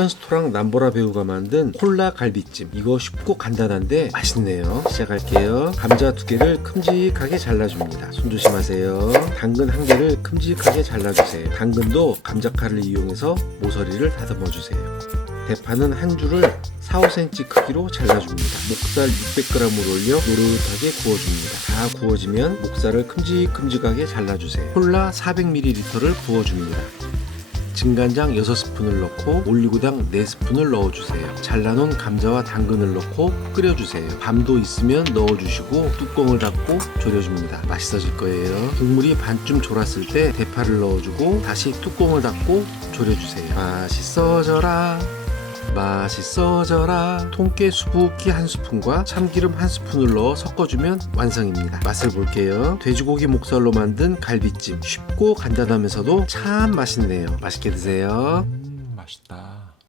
편스토랑 남보라 배우가 만든 콜라 갈비찜 이거 쉽고 간단한데 맛있네요 시작할게요 감자 두 개를 큼직하게 잘라줍니다 손 조심하세요 당근 한 개를 큼직하게 잘라주세요 당근도 감자칼을 이용해서 모서리를 다듬어 주세요 대파는 한 줄을 4, 5cm 크기로 잘라줍니다. 목살 600g을 올려 노릇하게 구워줍니다. 다 구워지면 목살을 큼직큼직하게 잘라주세요. 콜라 400ml를 부어줍니다. 진간장 6스푼을 넣고 올리고당 4스푼을 넣어주세요. 잘라놓은 감자와 당근을 넣고 끓여주세요. 밤도 있으면 넣어주시고 뚜껑을 닫고 졸여줍니다. 맛있어질 거예요. 국물이 반쯤 졸았을 때 대파를 넣어주고 다시 뚜껑을 닫고 졸여주세요. 맛있어져라. 맛있어져라. 통깨 수북기 한 스푼과 참기름 한 스푼을 넣어 섞어주면 완성입니다. 맛을 볼게요. 돼지고기 목살로 만든 갈비찜. 쉽고 간단하면서도 참 맛있네요. 맛있게 드세요. 음, 맛있다.